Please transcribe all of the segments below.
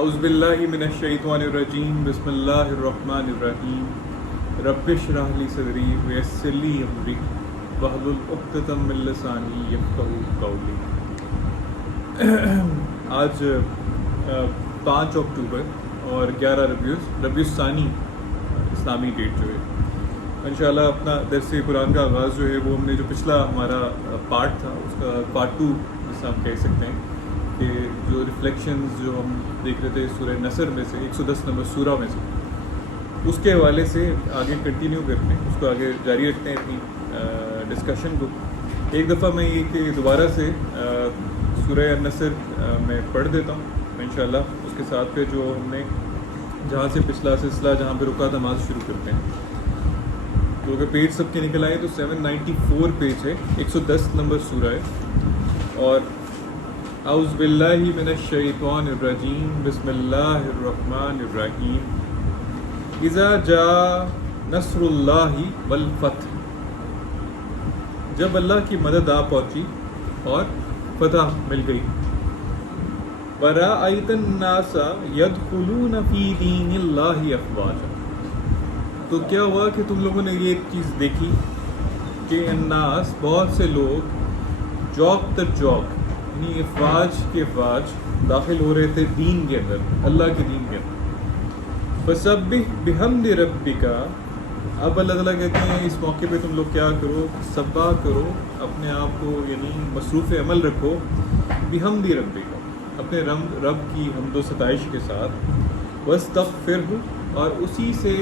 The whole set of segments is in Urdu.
اعوذ باللہ من الشیطان الرجیم بسم اللہ الرحمن الرحیم رب اشرح لی صدری ویسر لی امری واحلل عقدۃ من لسانی یفقہوا قولی۔ آج 5 اکتوبر اور 11 ربیع الثانی اسلامی ڈیٹ جو ہے، انشاءاللہ اپنا درس قرآن کا آغاز جو ہے وہ ہم نے جو پچھلا ہمارا پارٹ تھا اس کا پارٹ 2 جسے ہم کہہ سکتے ہیں کہ جو ریفلیکشنز جو ہم دیکھ رہے تھے سورہ نصر میں سے 110 نمبر سورہ میں سے، اس کے حوالے سے آگے کنٹینیو کرتے ہیں، اس کو آگے جاری رکھتے ہیں اپنی ڈسکشن کو۔ ایک دفعہ میں یہ کہ دوبارہ سے سورہ نصر میں پڑھ دیتا ہوں انشاءاللہ، اس کے ساتھ پھر جو ہم نے جہاں سے پچھلا سلسلہ جہاں پہ رکا تھا وہاں سے شروع کرتے ہیں۔ تو اگر پیج سب کے نکل آئے تو 794 پیج ہے، 110 نمبر سورہ ہے۔ اور اعوذ باللہ من الشیطان الرجیم بسم اللہ الرحمن الرحیم اذا جاء نصر اللہ والفتح، جب اللہ کی مدد آ پہنچی اور فتح مل گئی۔ وَرَأَيْتَ النَّاسَ يَدْخُلُونَ فِي دِينِ اللَّهِ أَفْوَاجًا، تو کیا ہوا کہ تم لوگوں نے یہ چیز دیکھی کہ الناس بہت سے لوگ جوق تر جوق یعنی افواج کے افواج داخل ہو رہے تھے دین کے اندر، اللہ کے دین کے اندر۔ فَسَبِّحْ بِحَمْدِ رَبِّكَ، اب اللہ تعالیٰ کہتے ہیں اس موقع پہ تم لوگ کیا کرو، سبح کرو، اپنے آپ کو یعنی مصروف عمل رکھو، بِحَمْدِ رَبِّكَ، اپنے رب کی حمد و ستائش کے ساتھ، وَاسْتَغْفِرْهُ، اور اسی سے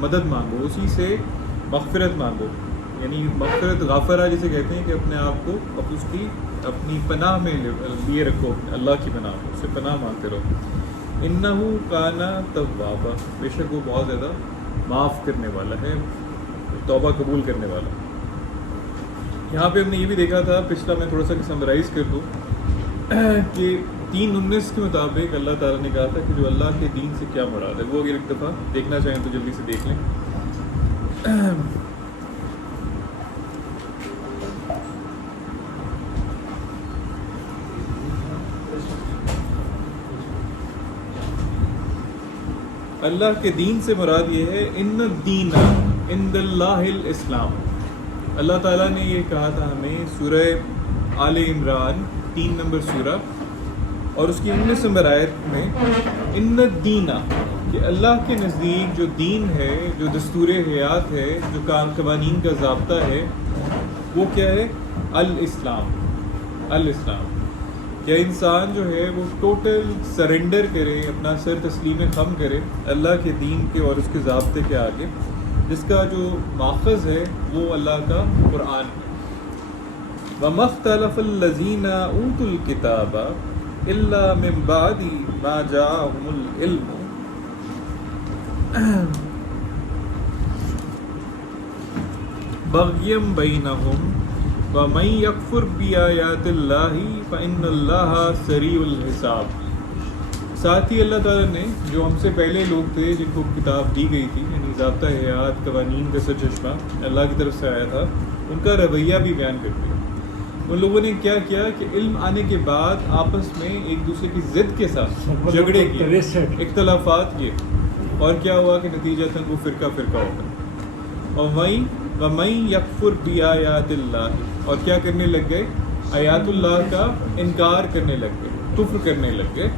مدد مانگو، اسی سے مغفرت مانگو، یعنی مغفرت غافرہ جسے کہتے ہیں کہ اپنے آپ کو اس کی اپنی پناہ میں لیے رکھو، اللہ کی پناہ میں، اس سے پناہ مانگتے رہو۔ انہو کانا توابا، بے شک وہ بہت زیادہ معاف کرنے والا ہے، توبہ قبول کرنے والا۔ یہاں پہ ہم نے یہ بھی دیکھا تھا، پچھلا میں تھوڑا سا سمرائز کر دوں کہ 3:19 کے مطابق اللہ تعالیٰ نے کہا تھا کہ جو اللہ کے دین سے کیا مراد ہے، وہ اگر ایک دفعہ دیکھنا چاہیں تو جلدی سے دیکھ لیں۔ اللہ کے دین سے مراد یہ ہے ان الدین عند اللہ الاسلام۔ اللہ تعالیٰ نے یہ کہا تھا ہمیں سورہ آل عمران 3 نمبر سورہ اور اس کی 19 نمبر آیت میں، ان الدین، کہ اللہ کے نزدیک جو دین ہے، جو دستور حیات ہے، جو قوانین کا ضابطہ ہے، وہ کیا ہے؟ الاسلام۔ الاسلام کہ انسان جو ہے وہ ٹوٹل سرنڈر کرے، اپنا سر تسلیم خم کرے اللہ کے دین کے اور اس کے ضابطے کے آگے، جس کا جو ماخذ ہے وہ اللہ کا قرآن ہے۔ وَمَا اخْتَلَفَ الَّذِينَ أُوتُوا الْكِتَابَ إِلَّا مِن بَعْدِ مَا جَاءَهُمُ الْعِلْمُ بَغْيًا بَيْنَهُمْ وَمَن يَكْفُرْ بِآيَاتِ اللَّهِ فَإِنَّ اللَّهَ سَرِيعُ الْحِسَابِ۔ ساتھ ہی اللہ تعالیٰ نے جو ہم سے پہلے لوگ تھے جن کو کتاب دی گئی تھی، یعنی ضابطہ حیات، قوانین کا سرچشمہ اللہ کی طرف سے آیا تھا، ان کا رویہ بھی بیان کرتے ہیں۔ ان لوگوں نے کیا کیا کہ علم آنے کے بعد آپس میں ایک دوسرے کی ضد کے ساتھ جھگڑے کیے، اختلافات کیے، اور کیا ہوا کہ نتیجہ تن وہ فرقہ فرقہ ہو گیا۔ اور وَمَن يَكْفُرْ بِآيَاتِ اللَّهِ، اور کیا کرنے لگ گئے؟ آیات اللہ کا انکار کرنے لگ گئے، کفر کرنے لگ گئے،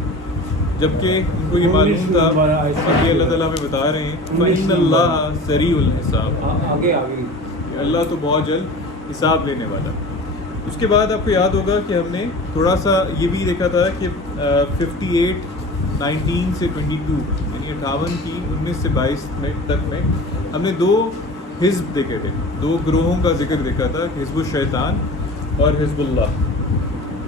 جبکہ ان کو یہ معلوم تھا، اب یہ اللہ تعالیٰ ہمیں بتا رہے ہیں فَإِنَّ اللَّهَ سَرِيعُ الْحِسَابِ، آگے اللہ تو بہت جلد حساب لینے والا۔ اس کے بعد آپ کو یاد ہوگا کہ ہم نے تھوڑا سا یہ بھی دیکھا تھا کہ 58:19 سے 22 یعنی 58 کی 19 سے 22 تک میں ہم نے 2 حزب دیکھے تھے، 2 گروہوں کا ذکر دیکھا تھا، حزب الشیطان اور حزب اللہ۔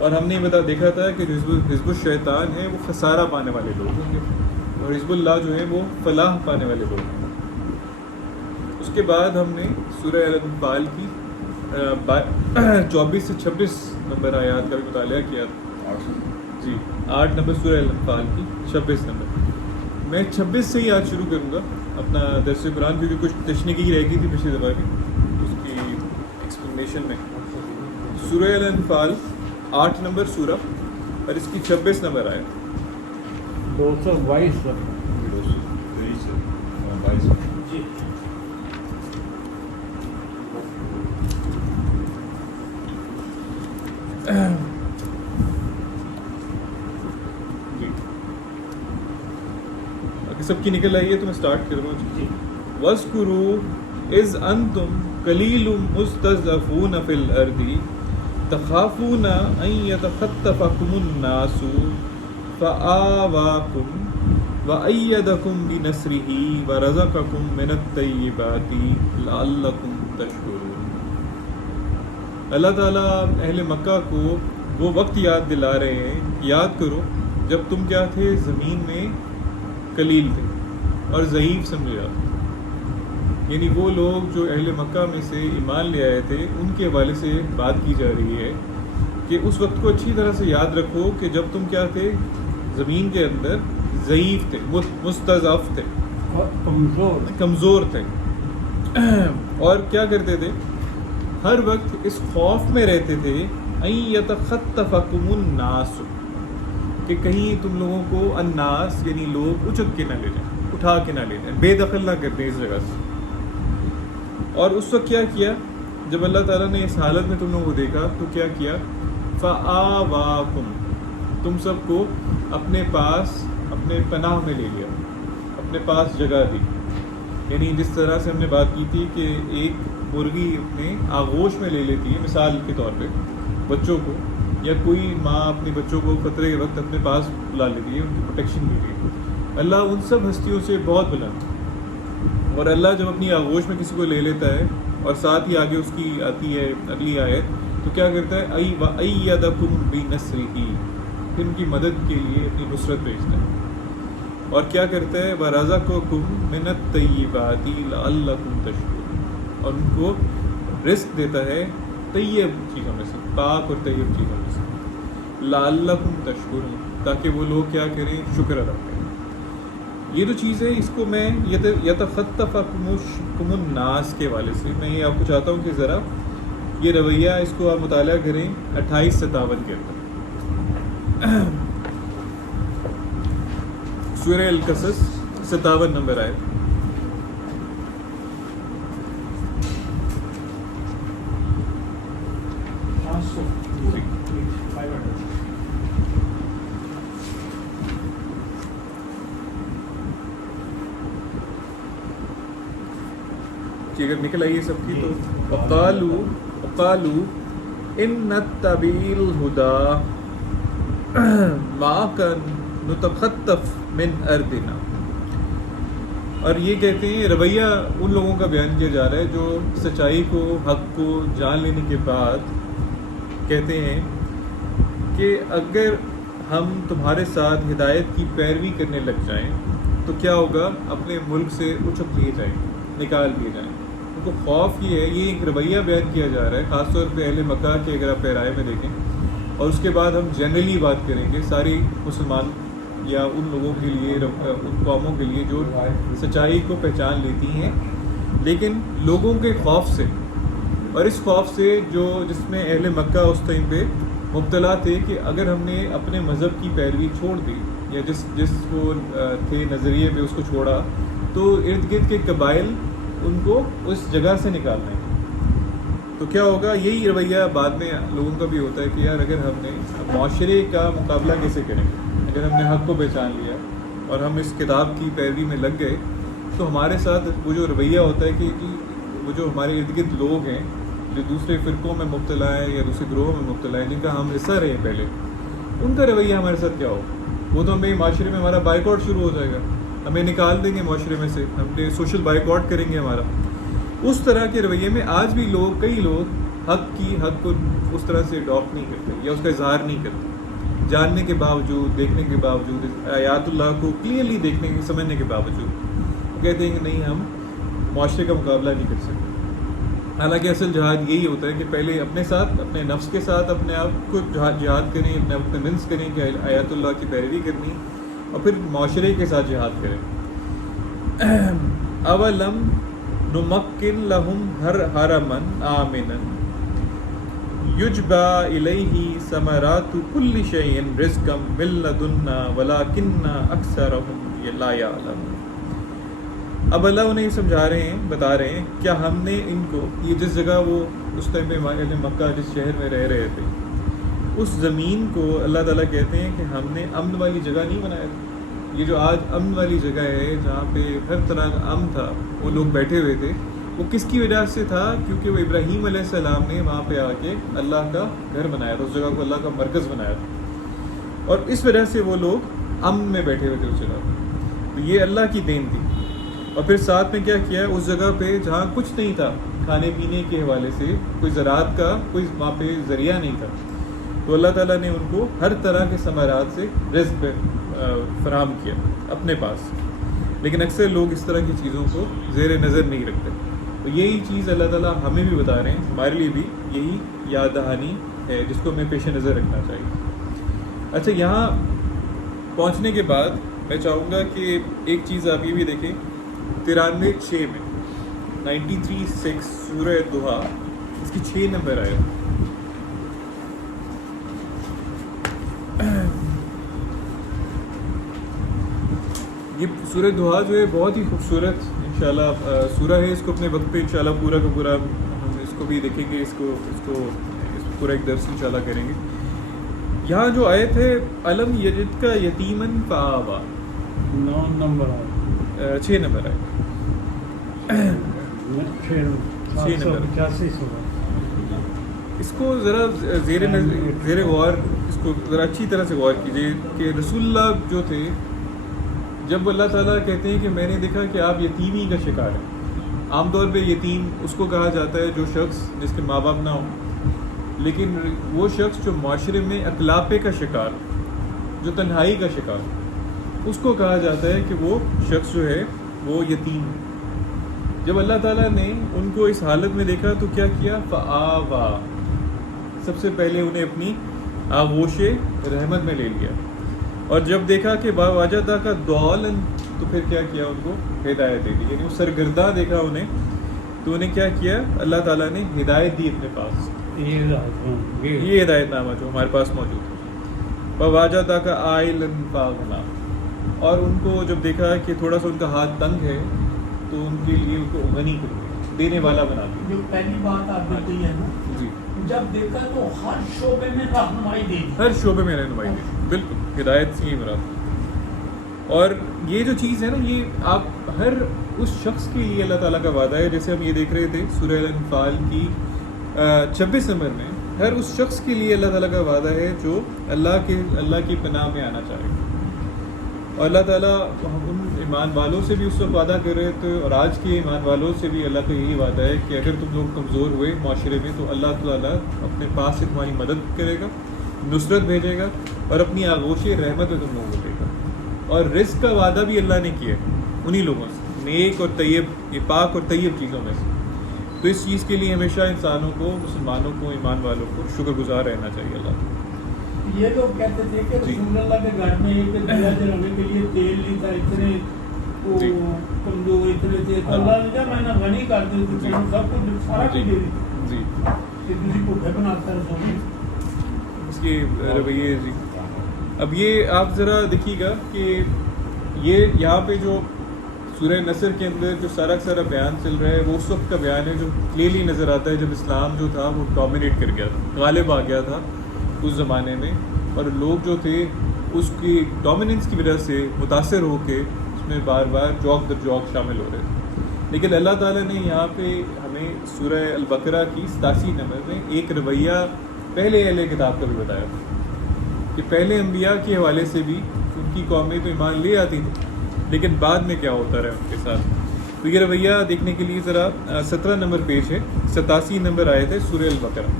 اور ہم نے دیکھا تھا کہ حزب الشیطان ہے وہ خسارہ پانے والے لوگ ہوں گے، اور حزب اللہ جو ہے وہ فلاح پانے والے لوگ ہیں۔ اس کے بعد ہم نے سورہ الانفال کی 24 سے 26 نمبر آیات کا بھی مطالعہ کیا تھا۔ جی 8 نمبر سورہ الانفال کی 26 نمبر۔ میں 26 سے ہی آج شروع کروں گا اپنا درس قرآن، کیونکہ کچھ تشنیکی رہ گئی تھی پچھلی دفعہ کی، اس کی ایکسپلینیشن میں۔ سورہ الانفال 8 نمبر سورہ اور اس کی 26 نمبر آیت۔ 222 جی. سب کی نکل آئی ہے تو میں سٹارٹ کر رہا ہوں. جی. وَاذْكُرُوا إِذْ أَنْتُمْ قَلِيلٌ مُسْتَضْعَفُونَ فِي الْأَرْضِ تَخَافُونَ أَنْ يَتَخَطَّفَكُمُ النَّاسُ فَآوَاكُمْ وَأَيَّدَكُمْ بِنَصْرِهِ وَرَزَقَكُمْ مِنَ الطَّيِّبَاتِ لَعَلَّكُمْ تَشْكُرُونَ. اللہ تعالیٰ اہل مکہ کو وہ وقت یاد دلا رہے ہیں، یاد کرو جب تم کیا تھے، زمین میں قلیل تھے اور ضعیف سمجھے جاتے. یعنی وہ لوگ جو اہل مکہ میں سے ایمان لے آئے تھے ان کے حوالے سے بات کی جا رہی ہے کہ اس وقت کو اچھی طرح سے یاد رکھو کہ جب تم کیا تھے، زمین کے اندر ضعیف تھے، مستضعف تھے، کمزور تھے. اور کیا کرتے تھے، ہر وقت اس خوف میں رہتے تھے ان یتخطفکم الناس، کہ کہیں تم لوگوں کو الناس یعنی لوگ اچک کے نہ لے جائیں، اٹھا کے نہ لے جائیں، بے دخل نہ کر دیں اس جگہ سے. اور اس وقت کیا کیا، جب اللہ تعالیٰ نے اس حالت میں تم لوگوں کو دیکھا تو کیا کیا، فآواکم، تم سب کو اپنے پاس، اپنے پناہ میں لے لیا، اپنے پاس جگہ دی. یعنی جس طرح سے ہم نے بات کی تھی کہ ایک مرغی اپنے آغوش میں لے لیتی ہے، مثال کے طور پہ بچوں کو، یا کوئی ماں اپنے بچوں کو خطرے کے وقت اپنے پاس بلا لیتی ہے ان کی پروٹیکشن کے لیے. اللہ ان سب ہستیوں سے بہت بلند ہے. اور اللہ جب اپنی آغوش میں کسی کو لے لیتا ہے اور ساتھ ہی آگے اس کی آتی ہے اگلی آیت، تو کیا کرتا ہے، وَأَيَّدَكُمْ بِنَصْرِهِ، پھر ان کی مدد کے لیے اپنی نصرت بھیجتا ہے. اور کیا کرتا ہے، وَرَزَقَكُمْ مِنَ الطَّيِّبَاتِ لَعَلَّكُمْ تَشْكُرُونَ، اور ان کو رزق دیتا ہے طیب چیزوں میں سے، پاک اور طیب چیزوں میں سے، لَعَلَّكُمْ تَشْكُرُونَ، تاکہ وہ لوگ کیا کریں، شکر ادا کریں. یہ جو چیز ہے اس کو میں یتخطفکم الناس کے حوالے سے میں یہ آپ کو چاہتا ہوں کہ ذرا یہ رویہ اس کو آپ مطالعہ کریں 28-57 کے اندر. سورہ القصص 57 نمبر آئے. اگر نکل آئیے سب کی تو وقالوا ان نتبع الهدى معك نتخطف من ارضنا. اور یہ کہتے ہیں، رویہ ان لوگوں کا بیان کیا جا رہا ہے جو سچائی کو، حق کو جان لینے کے بعد کہتے ہیں کہ اگر ہم تمہارے ساتھ ہدایت کی پیروی کرنے لگ جائیں تو کیا ہوگا، اپنے ملک سے اچک لیے جائیں، نکال لیے جائیں. ان کو خوف یہ ہے، یہ ایک رویہ بیان کیا جا رہا ہے خاص طور پہ اہل مکہ کے، اگر آپ پیرائے میں دیکھیں. اور اس کے بعد ہم جنرلی بات کریں گے ساری مسلمان یا ان لوگوں کے لیے، ان قوموں کے لیے جو سچائی کو پہچان لیتی ہیں، لیکن لوگوں کے خوف سے، اور اس خوف سے جس میں اہل مکہ اس ٹائم پہ مبتلا تھے کہ اگر ہم نے اپنے مذہب کی پیروی چھوڑ دی یا جس وہ تھے نظریے پہ اس کو چھوڑا، تو ارد گرد کے قبائل ان کو اس جگہ سے نکالنا ہے. تو کیا ہوگا، یہی رویہ بعد میں لوگوں کا بھی ہوتا ہے کہ یار اگر ہم نے معاشرے کا مقابلہ کیسے کریں، اگر ہم نے حق کو پہچان لیا اور ہم اس کتاب کی پیروی میں لگ گئے تو ہمارے ساتھ وہ جو رویہ ہوتا ہے کہ وہ جو ہمارے ارد گرد لوگ ہیں جو دوسرے فرقوں میں مبتلا ہیں یا دوسرے گروہوں میں مبتلا ہیں، جن کا ہم حصہ رہے ہیں پہلے، ان کا رویہ ہمارے ساتھ کیا ہو، وہ تو ہمیں معاشرے میں ہمارا بائیکاٹ شروع ہو جائے گا، ہمیں نکال دیں گے معاشرے میں سے، ہم نے سوشل بائیکاٹ کریں گے ہمارا. اس طرح کے رویے میں آج بھی کئی لوگ حق کو اس طرح سے اڈاپٹ نہیں کرتے یا اس کا اظہار نہیں کرتے، جاننے کے باوجود، دیکھنے کے باوجود، آیات اللہ کو کلیئرلی دیکھنے کے سمجھنے کے باوجود وہ کہتے ہیں کہ نہیں، ہم معاشرے کا مقابلہ نہیں کر سکتے. حالانکہ اصل جہاد یہی ہوتا ہے کہ پہلے اپنے ساتھ، اپنے نفس کے ساتھ اپنے آپ کو جہاد کریں، اپنے آپ کو کنونس کریں کہ آیات اللہ کی پیروی کرنی، اور پھر معاشرے کے ساتھ جہاد کریں. اولم نمکن لہم حرما آمنا یجبا الیہ ثمرات كل شيء رزقا من لدنا ولكن اکثرهم لا يعلمون. اب اللہ انہیں سمجھا رہے ہیں، بتا رہے ہیں کیا ہم نے ان کو، یہ جس جگہ وہ اس ٹائم پہ اہل مکہ جس شہر میں رہ رہے تھے، اس زمین کو اللہ تعالیٰ کہتے ہیں کہ ہم نے امن والی جگہ نہیں بنایا تھا. یہ جو آج امن والی جگہ ہے جہاں پہ ہر طرح کا امن تھا، وہ لوگ بیٹھے ہوئے تھے، وہ کس کی وجہ سے تھا؟ کیونکہ وہ ابراہیم علیہ السلام نے وہاں پہ آ کے اللہ کا گھر بنایا تھا، اس جگہ کو اللہ کا مرکز بنایا تھا، اور اس وجہ سے وہ لوگ امن میں بیٹھے ہوئے تھے اس جگہ پہ. تو یہ اللہ کی دین تھی. اور پھر ساتھ میں کیا کیا، اس جگہ پہ جہاں کچھ نہیں تھا کھانے پینے کے حوالے سے، کوئی زراعت کا کوئی وہاں پہ ذریعہ نہیں تھا، تو اللہ تعالیٰ نے ان کو ہر طرح کے ثمرات سے رزق فراہم کیا اپنے پاس. لیکن اکثر لوگ اس طرح کی چیزوں کو زیر نظر نہیں رکھتے. تو یہی چیز اللہ تعالیٰ ہمیں بھی بتا رہے ہیں، ہمارے لیے بھی یہی یاد دہانی ہے جس کو ہمیں پیش نظر رکھنا چاہیے. اچھا، یہاں پہنچنے کے بعد میں چاہوں گا کہ ایک چیز آپ یہ بھی دیکھیں، 93:6 میں 93:6 سورہ دوحہ، اس کی 6 نمبر آئے. یہ سورہ دوحہ جو ہے بہت ہی خوبصورت انشاءاللہ سورہ ہے. اس کو اپنے وقت پہ انشاءاللہ پورا کا پورا ہم اس کو بھی دیکھیں گے، اس کو پورا ایک درس انشاءاللہ کریں گے. یہاں جو آیت ہے الم یجد کا یتیمن فآوا، 9 نمبر آئے، 6 نمبر آئے، 6 نمبر. اس کو ذرا زیر غور، اس کو ذرا اچھی طرح سے غور کیجیے کہ رسول اللہ جو تھے، جب اللہ تعالیٰ کہتے ہیں کہ میں نے دیکھا کہ آپ یتیمی کا شکار ہیں. عام طور پہ یتیم اس کو کہا جاتا ہے جو شخص جس کے ماں باپ نہ ہوں، لیکن وہ شخص جو معاشرے میں اکلاپے کا شکار، جو تنہائی کا شکار، اس کو کہا جاتا ہے کہ وہ شخص جو ہے وہ یتیم ہے. جب اللہ تعالیٰ نے ان کو اس حالت میں دیکھا تو کیا کیا؟ فآوا، سب سے پہلے انہیں اپنی آغوش رحمت میں لے لیا. اور جب دیکھا کہ باوجہ کا دولن، تو پھر کیا کیا؟ ان کو ہدایت دے دی. یعنی وہ سرگرداں دیکھا انہیں، تو انہیں کیا کیا؟ اللہ تعالیٰ نے ہدایت دی اپنے پاس. یہ ہدایت نامہ جو ہمارے پاس موجود ہے. باوجہ کا آئلن فاغنا، اور ان کو جب دیکھا کہ تھوڑا سا ان کا ہاتھ تنگ ہے تو ان کے لیے ان کو غنی کر دیا، دینے والا بنا دیا. جو پہلی بات آپ نے کہی ہے نا، جی، جب دیکھا تو ہر شعبے میں رہنمائی دی، ہر شعبے میں رہنمائی دی. بالکل ہدایت سے ہی مراد. اور یہ جو چیز ہے نا، یہ آپ ہر اس شخص کے لیے اللہ تعالیٰ کا وعدہ ہے. جیسے ہم یہ دیکھ رہے تھے سورہ الانفال کی 26 نمبر میں، ہر اس شخص کے لیے اللہ تعالیٰ کا وعدہ ہے جو اللہ کی پناہ میں آنا چاہے. اور اللہ تعالیٰ ان ایمان والوں سے بھی اس وقت وعدہ کر رہے تھے، اور آج کے ایمان والوں سے بھی اللہ کا یہی وعدہ ہے کہ اگر تم لوگ کمزور ہوئے معاشرے میں تو اللہ تعالیٰ اپنے پاس سے تمہاری مدد کرے گا، نصرت بھیجے گا، اور اپنی آغوش رحمت میں تم لوگوں کو دے گا. اور رزق کا وعدہ بھی اللہ نے کیا ہے انہی لوگوں سے، نیک اور طیب، یہ پاک اور طیب چیزوں میں سے. تو اس چیز کے لیے ہمیشہ انسانوں کو، مسلمانوں کو، ایمان والوں کو شکر گزار رہنا چاہیے اللہ کو. یہ لوگ کہتے تھے کہ رسول اللہ کے گھر میں ایک دیا جلانے کے لیے تیل نہیں تھا، اتنے کمزور اتنے تھے، اللہ نے کہا میں نے غنی کر دی، سب کچھ سارا کچھ دے دی کہ کسی کو بناتا ہے سونے اس کے رویے. جی، اب یہ آپ ذرا دیکھیے گا کہ یہ یہاں پہ جو سورہ نصر کے اندر جو سارا بیان چل رہا ہے، وہ اس وقت کا بیان ہے جو کلیئرلی نظر آتا ہے جب اسلام جو تھا وہ ڈومینیٹ کر گیا تھا، غالب آ گیا تھا اس زمانے میں. اور لوگ جو تھے اس کی ڈومیننس کی وجہ سے متاثر ہو کے اس میں بار بار جوک در جوک شامل ہو رہے تھے. لیکن اللہ تعالیٰ نے یہاں پہ ہمیں سورہ البقرہ کی 87 نمبر میں ایک رویہ پہلے اہل کتاب کا بھی بتایا تھا کہ پہلے انبیاء کے حوالے سے بھی ان کی قومیں تو ایمان لے آتی تھی، لیکن بعد میں کیا ہوتا رہا ان کے ساتھ. تو یہ رویہ دیکھنے کے لیے ذرا 17 نمبر پیج ہے، 87 نمبر آئے تھے سورہ البقرہ.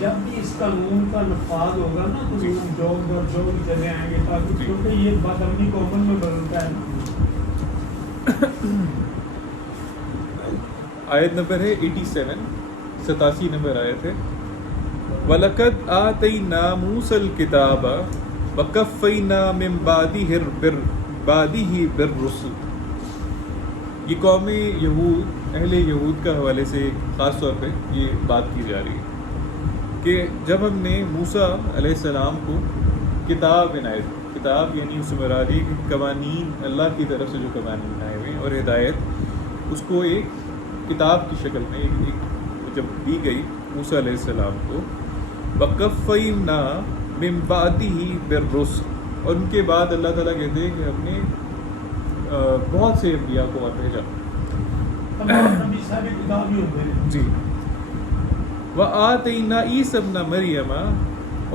جب بھی اس قانون کا نفاذ ہوگا نا تو لوگ جوگ اور جوگ چلے آئیں گے، تاکہ کیونکہ یہ بدامنی کو عمل میں بدلتا ہے نا. آیت نمبر ہے 87، 87 نمبر آیت ہے. وَلَقَدْ آتَيْنَا مُوسَى الْكِتَابَ وَكَفَّيْنَا مِن بَعْدِهِ بِالرُّسُلِ. یہ قوم یہود، اہل یہود کا حوالے سے خاص طور پہ یہ بات کی جا رہی ہے کہ جب ہم نے موسیٰ علیہ السلام کو کتاب عنایت، کتاب یعنی اس سے مراد یہ کہ قوانین، اللہ کی طرف سے جو قوانین آئے ہوئے اور ہدایت، اس کو ایک کتاب کی شکل میں ایک جب دی گئی موسیٰ علیہ السلام کو، وَقَفَّيْنَا مِن بَعْدِهِ بِالرُّسُلِ، اور ان کے بعد اللہ تعالیٰ کہتے ہیں کہ ہم نے بہت سے انبیاء کو اور بھیجا، نبی سارے کتاب ہی ہوتے ہیں جی، وَآتَيْنَا عِيسَى ابْنَ مَرْيَمَ،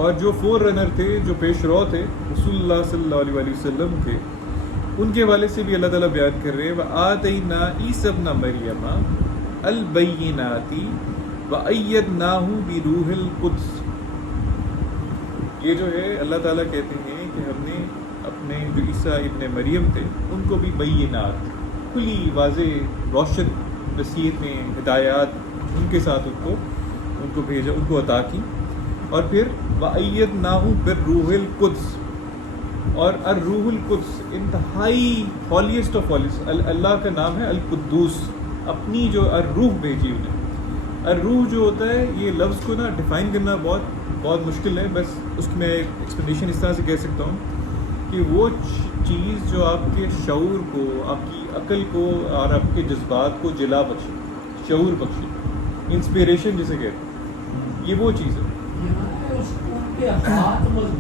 اور جو فور رنر تھے، جو پیش رو تھے رسول اللہ صلی اللہ علیہ وسلم کے، ان کے حوالے سے بھی اللہ تعالیٰ بیان کر رہے ہیں وَآتَيْنَا عِيسَى ابْنَ مَرْيَمَ الْبَيِّنَاتِ وَأَيَّدْنَاهُ بِرُوحِ الْقُدُسِ۔ یہ جو ہے اللہ تعالیٰ کہتے ہیں کہ ہم نے اپنے جو عیسیٰ ابن مریم تھے ان کو بھی بینات، کھلی واضح روشن نصیحتیں، ہدایات ان کے ساتھ ان کو بھیجا، ان کو عطا کی، اور پھر وَأَيَّدْنَاهُ بِالرُّوحِ الْقُدُسِ، اور الروح القدس انتہائی ہولیسٹ آف ہالیس، اللہ کا نام ہے القدوس، اپنی جو الروح بھیجی انہیں۔ الروح جو ہوتا ہے، یہ لفظ کو نا ڈیفائن کرنا بہت مشکل ہے، بس اس کی میں ایکسپلینیشن اس طرح سے کہہ سکتا ہوں کہ وہ چیز جو آپ کے شعور کو، آپ کی عقل کو اور آپ کے جذبات کو جلا بخشے، شعور بخشے، انسپیریشن جسے کہتے ہیں، یہ وہ چیز ہے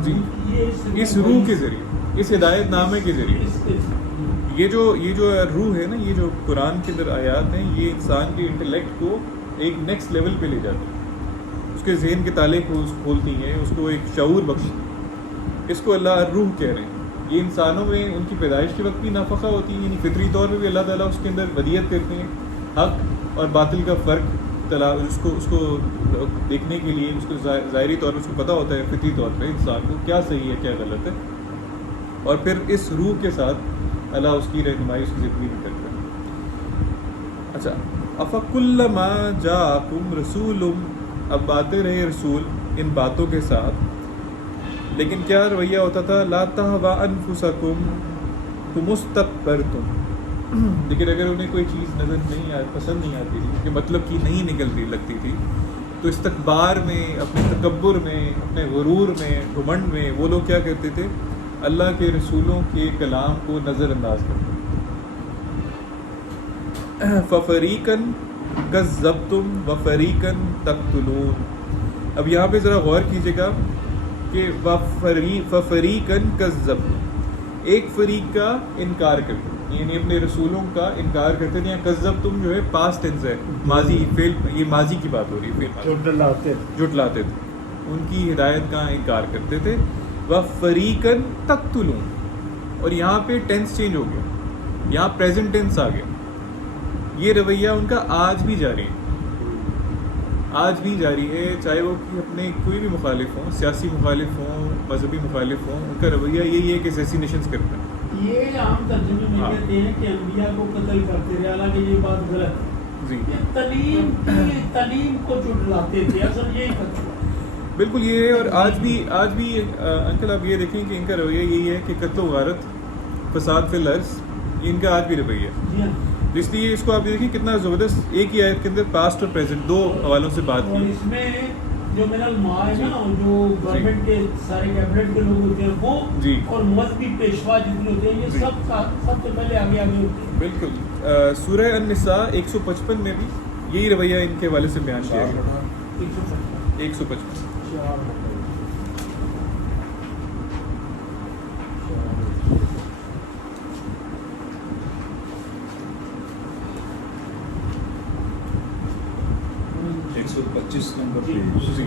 جی، اس روح کے ذریعے، اس ہدایت نامے کے ذریعے۔ یہ جو روح ہے نا، یہ جو قرآن کے اندر آیات ہیں، یہ انسان کے انٹلیکٹ کو ایک نیکسٹ لیول پہ لے جاتی ہے، اس کے ذہن کے تالے کو کھولتی ہیں، اس کو ایک شعور بخشتی ہیں۔ اس کو اللہ الروح کہہ رہے ہیں۔ یہ انسانوں میں ان کی پیدائش کے وقت بھی نافقہ ہوتی ہے، یعنی فطری طور پہ بھی اللہ تعالیٰ اس کے اندر ودیت کرتے ہیں، حق اور باطل کا فرق اس کو دیکھنے کے لیے، اس کو ظاہری طور پر اس کو پتہ ہوتا ہے فطری طور پہ انسان کو کیا صحیح ہے کیا غلط ہے، اور پھر اس روح کے ساتھ اللہ اس کی رہنمائی، اس کی زندگی میں کرتا ہے۔ اچھا، أَفَكُلَّمَا جَاءَكُمْ رَسُولٌ، اب آتے رہے رسول ان باتوں کے ساتھ، لیکن کیا رویہ ہوتا تھا؟ لَا تَهْوَىٰ أَنفُسَكُمْ، تم مستكبرتم، لیکن اگر انہیں کوئی چیز نظر نہیں پسند نہیں آتی تھی، کہ مطلب کی نہیں نکلتی لگتی تھی، تو استکبار میں، اپنے تکبر میں، اپنے غرور میں، گھمنڈ میں وہ لوگ کیا کرتے تھے؟ اللہ کے رسولوں کے کلام کو نظر انداز کرتے۔ فَفَرِيقًا كَذَّبْتُمْ وَفَرِيقًا تَقْتُلُونَ، اب یہاں پہ ذرا غور کیجیے گا کہ فَفَرِيقًا كَذَّبْتُمْ، ایک فریق کا انکار کرتے، یعنی اپنے رسولوں کا انکار کرتے تھے۔ یہاں کذبتم جو ہے پاسٹ ٹینس ہے، ماضی، فعل، یہ ماضی کی بات ہو رہی ہے، جھٹلاتے تھے، ان کی ہدایت کا انکار کرتے تھے۔ وَفَرِيقًا تَقْتُلُونَ، اور یہاں پہ ٹینس چینج ہو گیا، یہاں پریزنٹ ٹینس آ گیا۔ یہ رویہ ان کا آج بھی جاری ہے، آج بھی جاری ہے، چاہے وہ کہ اپنے کوئی بھی مخالف ہوں، سیاسی مخالف ہوں، مذہبی مخالف ہوں، ان کا رویہ یہی ہے کہ اسیسینیشنز کرتے ہیں۔ یہ عام ترجمے میں کہتے ہیں کہ انبیاء کو قتل کرتے رہے، حالانکہ یہ بات غلط ہے جی، یہ تعلیم کو جھٹلاتے تھے، اصل یہی فتویٰ بالکل یہ ہے۔ اور آج بھی انکل آپ یہ دیکھیں کہ ان کا رویہ یہی ہے کہ قتل و غارت، فساد فی الارض، یہ ان کا آج بھی رویہ ہے۔ جی ہاں، اس لیے اس کو آپ دیکھیں کتنا زبردست ایک ہی آیت کے اندر پاسٹ اور پریزنٹ دو حوالوں سے بات اور کی۔ اس میں جو میرا ماں ہے نا، جو گورنمنٹ کے سارے کیبنٹ کے لوگ ہوتے ہیں وہ، جی، اور مذہبی پیشوا جتنے ہوتے ہیں، یہ سب سے پہلے آگے ہوتے ہیں۔ بالکل سورہ النساء 155 میں بھی یہی رویہ ان کے حوالے سے بیان کیا گیا۔ 155 125 نمبر جی،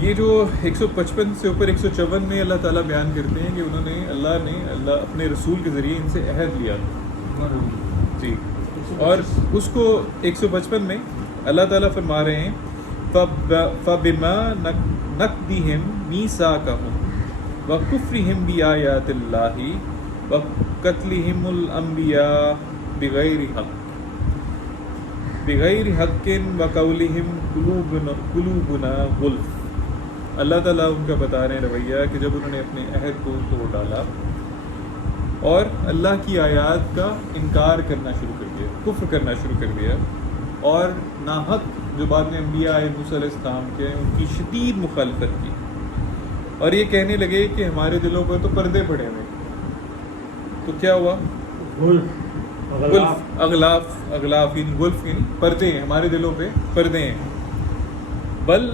یہ جو 155 سے اوپر 154 میں اللہ تعالیٰ بیان کرتے ہیں کہ انہوں نے اللہ اپنے رسول کے ذریعے ان سے عہد لیا جی، اور اس کو 155 میں اللہ تعالیٰ فرما رہے ہیں فَبِمَا نَقْضِهِمْ مِيثَاقَهُمْ وَكُفْرِهِمْ بِآيَاتِ اللَّهِ وَقَتْلِهِمُ الْأَنْبِيَاءَ بِغَيْرِ حَقٍّ وَقَوْلِهِمْ قُلُوبُنَا غُلْفٌ، اللہ تعالیٰ ان کا بتا رہے ہیں رویہ کہ جب انہوں نے اپنے عہد کو توڑ ڈالا اور اللہ کی آیات کا انکار کرنا شروع کر دیا، کفر کرنا شروع کر دیا، اور ناحق جو بعد میں انبیاء آئے موسیٰ علیہ السلام کے، ان کی شدید مخالفت کی، اور یہ کہنے لگے کہ ہمارے دلوں پر تو پردے پڑے ہوئے. تو کیا ہوا؟ اغلاف یعنی غلف یعنی پردے ہیں، ہمارے دلوں پہ پردے ہیں. بل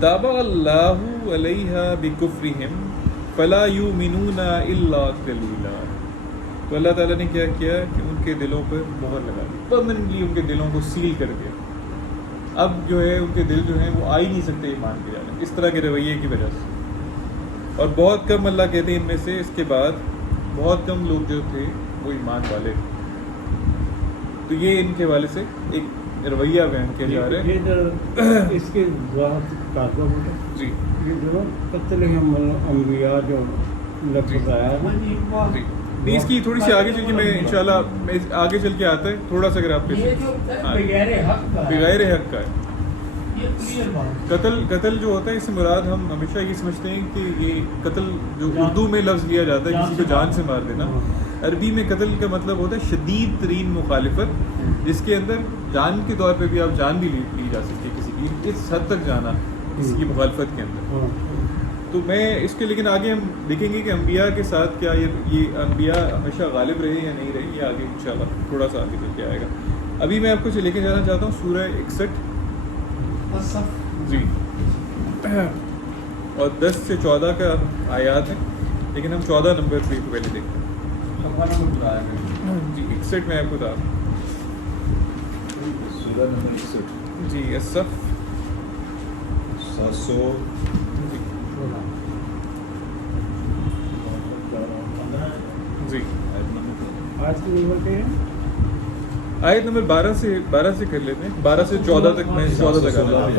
طبع اللہ علیہا بکفرہم فلا یؤمنون الا قلیلا. تو اللہ تعالیٰ نے کیا کیا کہ ان کے دلوں پر مہر لگا دی، پرماننٹلی ان کے دلوں کو سیل کر دیا. اب جو ہے ان کے دل جو ہیں وہ آ ہی نہیں سکتے ایمان کی جانب اس طرح کے رویے کی وجہ سے. اور بہت کم اللہ کہتے ہیں ان میں سے اس کے بعد بہت کم لوگ جو تھے وہ ایمان والے تھے. تو یہ ان کے حوالے سے ایک رویہ بیان کیا جا رہا ہے. اس کے جی یہ جو قتل انبیاء جو لفظ آیا ہے جی نہیں، اس کی تھوڑی سی آگے چل کے میں انشاءاللہ میں آگے چل کے آتا ہے تھوڑا سا اگر آپ یہ جو بغیر حق کا ہے، بغیر حق کا ہے. یہ کلیئر بات. قتل جو ہوتا ہے اس سے مراد ہم ہمیشہ یہ سمجھتے ہیں کہ یہ قتل جو اردو میں لفظ لیا جاتا ہے کسی کو جان سے مار دینا. عربی میں قتل کا مطلب ہوتا ہے شدید ترین مخالفت، جس کے اندر جان کے طور پہ بھی آپ جان بھی لی جا سکتی ہے کسی کی، اس حد تک جانا کسی کی مخالفت کے اندر. تو میں اس کے لیکن آگے ہم دیکھیں گے کہ انبیاء کے ساتھ کیا یہ انبیاء ہمیشہ غالب رہے یا نہیں رہے، یہ آگے انشاءاللہ تھوڑا سا آگے چل کے آئے گا. ابھی میں آپ کو لے کے جانا چاہتا ہوں سورہ 61 جی، اور 10 سے 14 کا آیات ہے، لیکن ہم 14 نمبر پہ پہلے دیکھتے ہیں. جی 61 میں آپ کو بتا سورہ نمبر 61 جی الصف 700 جی آج آیت نمبر 12 سے کر لیتے ہیں، 12 سے 14 تک میں 14 تک آتا ہوں.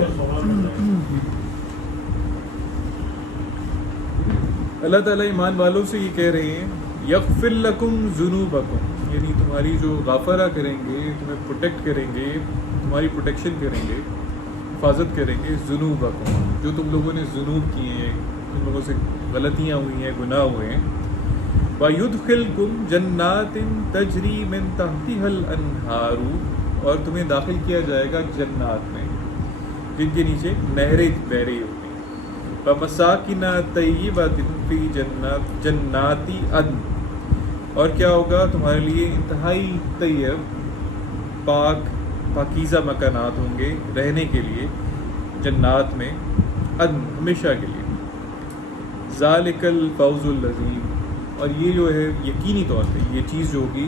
اللہ تعالیٰ ایمان والوں سے یہ کہہ رہے ہیں یغفر لکم ذنوبکم، یعنی تمہاری جو غافرہ کریں گے، تمہیں پروٹیکٹ کریں گے، تمہاری پروٹیکشن کریں گے، حفاظت کریں گے ذنوبکم، جو تم لوگوں نے ذنوب کیے ہیں، تم لوگوں سے غلطیاں ہوئی ہیں، گناہ ہوئے ہیں. وَيُدْخِلْكُمْ جَنَّاتٍ تَجْرِي مِن تَحْتِهَا الْأَنْهَارُ، اور تمہیں داخل کیا جائے گا جنات میں جن کے نیچے نہریں بہ رہی ہوتی ہیں. وَمَسَاكِنَ طَيِّبَةٍ فِي جَنَّاتِ عَدْنٍ، اور کیا ہوگا تمہارے لیے انتہائی طیب پاکیزہ مکانات ہوں گے رہنے کے لیے جنات میں، عدن ہمیشہ کے لیے. ذَلِكَ الْفَوْزُ الْعَظِيمُ، اور یہ جو ہے یقینی طور پہ یہ چیز جو ہوگی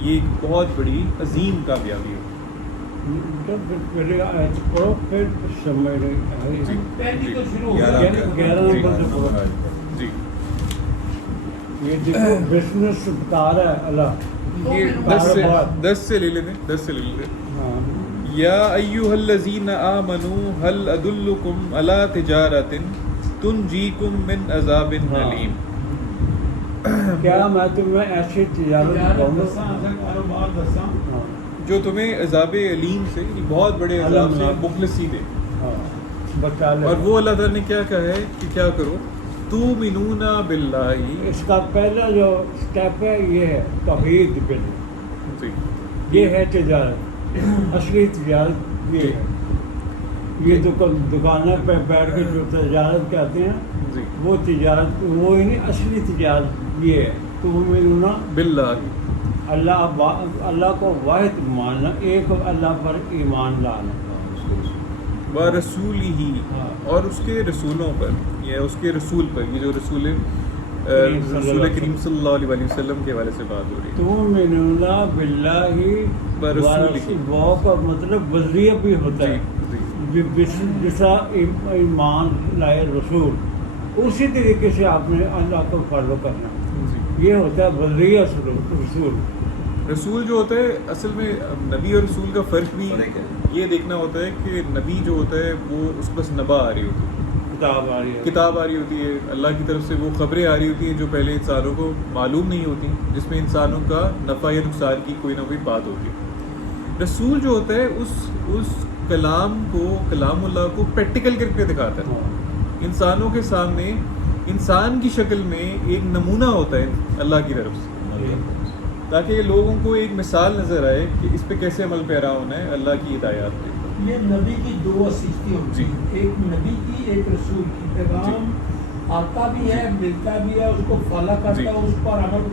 یہ ایک بہت بڑی عظیم کامیابی ہوگی. پہلے آیت پڑھو پھر سمجھ جی پہلی تو شروع ہو 11 نمبر سے پڑھو. جی یہ دیکھو بزنس بتا رہا ہے اللہ. یہ 10 سے لے لیتے ہیں، 10 سے لے لیتے ہیں. ہاں یا ایھا الذین آمنوا هل ادلکم علی تجارۃ تنجیکم من عذاب علیم. کیا میں تمہیں ایسی تجارت بتاؤں گا کاروبار دساں جو تمہیں عذاب علیم سے، بہت بڑے عذاب سے مخلصی دے. بتا لے. اور وہ اللہ تعالیٰ نے کیا کہا ہے کہ کیا کرو، تؤمنون باللہ. اس کا پہلا جو سٹیپ ہے یہ ہے توحید باللہ، جی یہ ہے تجارت. اصلی تجارت یہ ہے. یہ دکانوں پہ بیٹھ کے جو تجارت کہتے ہیں جی وہ تجارت وہ ہی نہیں، اصلی تجارت یہ ہے تؤمنون باللہ، اللہ کو واحد ماننا، ایک اللہ پر ایمان لانا. ورسولہ، اور اس کے رسولوں پر یا اس کے رسول پر، یہ جو رسول کریم صلی اللہ علیہ وسلم کے حوالے سے بات ہو رہی ہے. تؤمنون باللہ ورسولہ، واو کا مطلب وزریہ بھی ہوتا ہے. جی جیسا ایمان لائے رسول، اسی طریقے سے آپ نے اللہ کو فالو کرنا. جی یہ ہوتا ہے وزریہ رسول. رسول جو ہوتا ہے اصل میں نبی اور رسول کا فرق بھی یہ دیکھنا ہوتا ہے کہ نبی جو ہوتا ہے وہ اس پاس نبا آ رہی ہوتی ہے، کتاب آ رہی ہے، کتاب آ رہی ہوتی ہے، اللہ کی طرف سے وہ خبریں آ رہی ہوتی ہیں جو پہلے انسانوں کو معلوم نہیں ہوتی، جس میں انسانوں کا نفع یا نقصان کی کوئی نہ کوئی بات ہوتی ہے. رسول جو ہوتا ہے اس کلام اللہ کو پریکٹیکل کر کے دکھاتا ہے. انسانوں کے سامنے انسان کی شکل میں ایک نمونہ ہوتا ہے اللہ کی طرف سے، تاکہ لوگوں کو ایک مثال نظر آئے کہ اس پہ کیسے عمل پیرا ہونا ہے اللہ کی ہدایات پہ. یہ نبی کی دو وصیتیں ہوتی ہیں، ایک نبی کی ایک رسول کی، پیغام آتا بھی ہے ملتا بھی ہے، اس کو فالو کرتا ہے، اس پر عمل